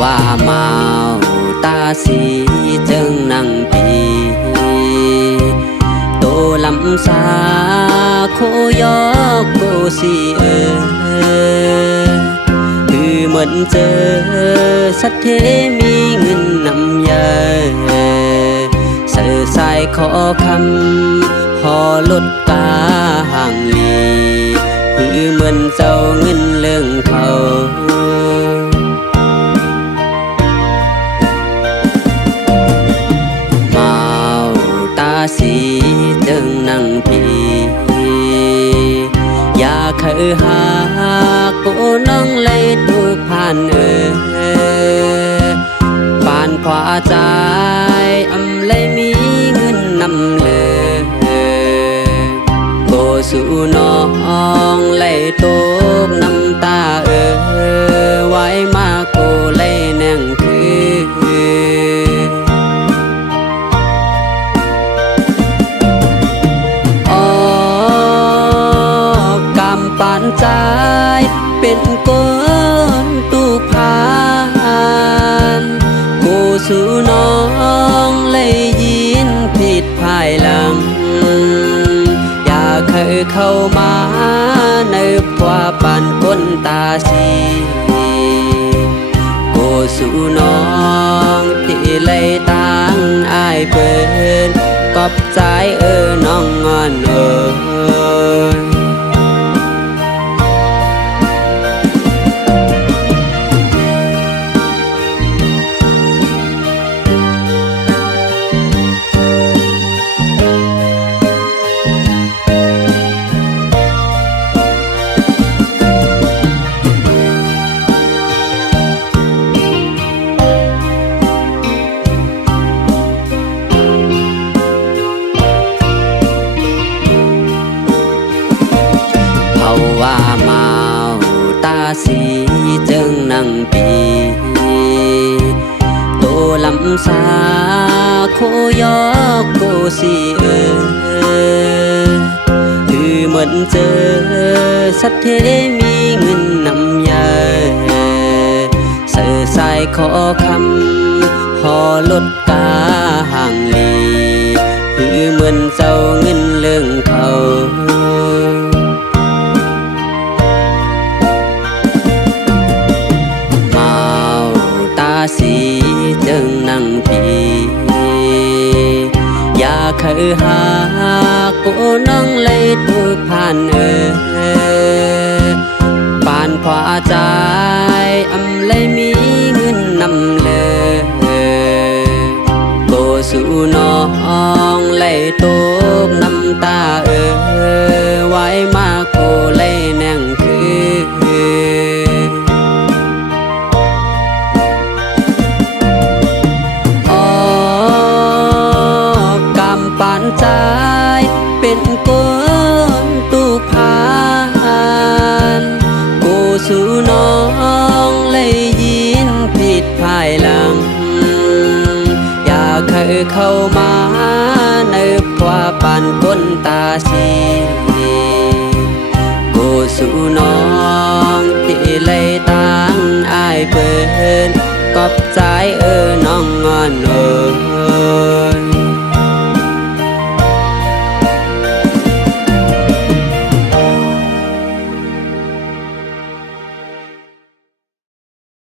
ว่าเมาตาสีจึงนั่งปีโตลำสาโคยอกโกสีคือเหมือนเจอสัตเทมีเงินนำยาเสือสายขอคำหอลดกาห่างลีคือเหมือนเจ้าเงินเรื่องเขาเมาตาสีจึงนั่งพีอยากเคยหากูน้องเลยถูกผ่านปานขวาใจอำเลยมีเงินนำเลยโกสู่น้องเลยตกน้ำตาไว้มาโกเลยแน่งคือปานใจเป็นคนตุกพานกูสู่น้องเลยยินผิดภายหลังอยากเคยเข้ามาในกว่าปานคนตาสีกูสู่น้องที่เลยตั้งอายเปิดกอบใจน้องงอนว่าเมาตาสีจึงนั่งปีโตลำสาโคยอกโกสีคือเหมือนเจอสัตเทมีเงินนำยาเสือสายขอคำหอลดกาห่างลีคือเหมือนเจ้าเงินเรื่องเขาสีจึงนั่งพีอยากเคยหากูน้องเลยถูกผ่านปานขวาใจอำเลยมีเงินนำเลยโกสู่น้องเลยตกน้ำตาไว้มาโกเลยแน่งคืปานใจเป็นคนตุกพานกูสู่น้องเลยยินผิดภายหลังอยากเคยเข้ามาในกว่าปานคนตาสีกูสู่น้องที่เลยตั้งอายเปิดกอบใจน้องงอน